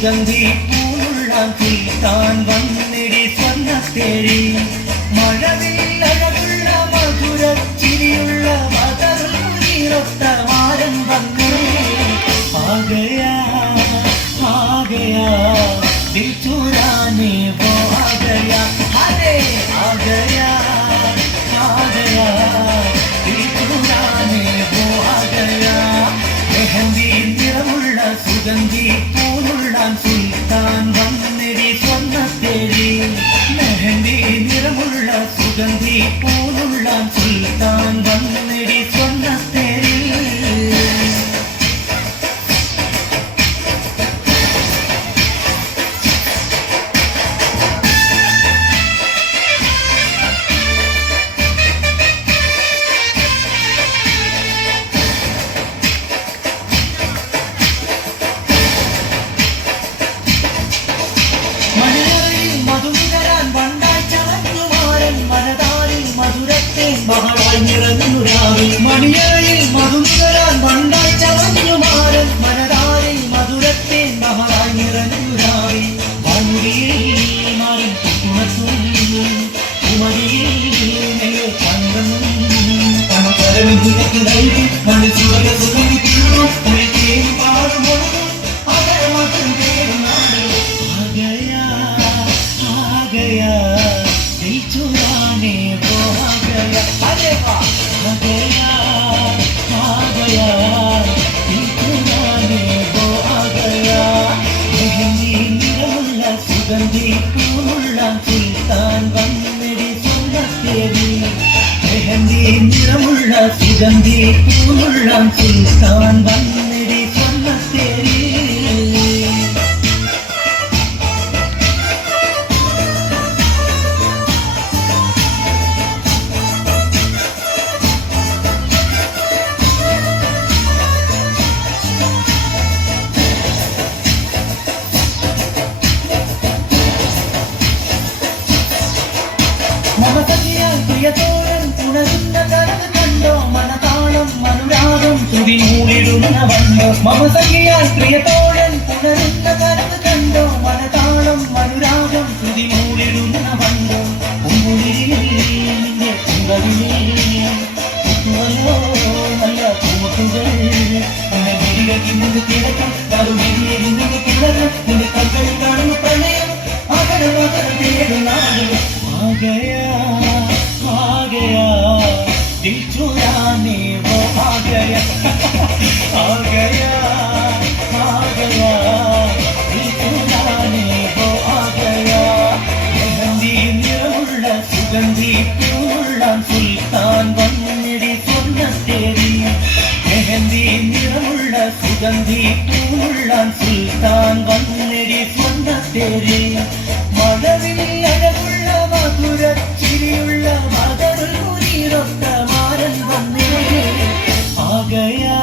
സുഗന്ധി പൂവുള്ളാൻ സുൽത്താൻ വന്നിടി സ്വർണ്ണത്തേരി മഴവില്ലഴകുള്ള മധുരച്ചിരിയുള്ള മതറുന്നീറൊത്ത മാരൻ വന്നു ആകയാ ദിൽ ചുരാനെ വോ ആകയാ അരേ ആകയാ ദിൽ ചുരാനെ വോ ആകയാ മെഹന്തി നിറമുള്ള സുഗന്ധി പൂവുള്ളാൻ സുൽത്താൻ വന്നിടി സ്വർണ്ണത്തേരി മെഹന്തി നിറമുള്ള സുഗന്ധി പൂവുള്ളാൻ സുൽത്താൻ വന്നിടി സ്വർണ്ണത്തേരി മണിയറയിൽ മധുകരാൻ വണ്ടായി ചവഞ്ഞുമാരൻ മനതാരിൽ മധുരത്തെ മഹളായി നിറഞ്ഞുരാവി വണ്ടിയിൽ മാറി കുണത്തും കുമരിയിൽ നെയ്യ ചന്ദ്രനും പണക്കരവിലേക്ക് നൽകി മണിച്ചുവക സുഖമിക്കുന്നു ഒരിക്കലും പാടുമൊഴുകും അവർ മാത്രം പേരുന്നാണ് ആകയാ ദിൽ ചുരാനെ വോ ആകയാ അരേ വാ സുഗന്ധി പൂവുള്ളാൻ സുൽത്താൻ വന്നിടി സ്വർണ്ണത്തേരി മെഹന്തി നിറമുള്ള സുഗന്ധി പൂവുള്ളാൻ സുൽത്താൻ വന്നിടി സ്വർണ്ണത്തേരി പ്രിയതോരൻ ഉണരുന്ന കരത് കണ്ടോ മനതാളം മനുരാഗം തുടിനൂലിടുന്ന വണ്ടോ മമസഖിയാൽ പ്രിയതോരൻ ഉണരുന്ന കരത് കണ്ടോ മനതാളം മനുരാഗം തുടിനൂലിടുന്ന വണ്ടോ നിന്റെ നല്ല പൂട്ടുകൾ നിന്റെ വിരികിന്ന് കിടക്കും മറുവിരിയിൽ കിടക്കും നിന്റെ കൽകളിൽ കാണുന്ന പ്രണയം അകടമകട തേടുന്നാണ് ആകയാ दिल चुराने वो आ गया दिल चुराने वो आ गया मेहंदी निरमुള്ള സുഗന്ധി പൂവുള്ളാൻ സുൽത്താൻ വന്നിടി സ്വർണ്ണത്തേരി മെഹന്തി നിറമുള്ള സുഗന്ധി പൂവുള്ളാൻ സുൽത്താൻ വന്നിടി സ്വർണ്ണത്തേരി മഴവിൽ അഴകുള്ള മധുരച്ചിരിയുള്ള മതറുന്നീറൊത്ത മാരൻ വന്നേ ആകയാ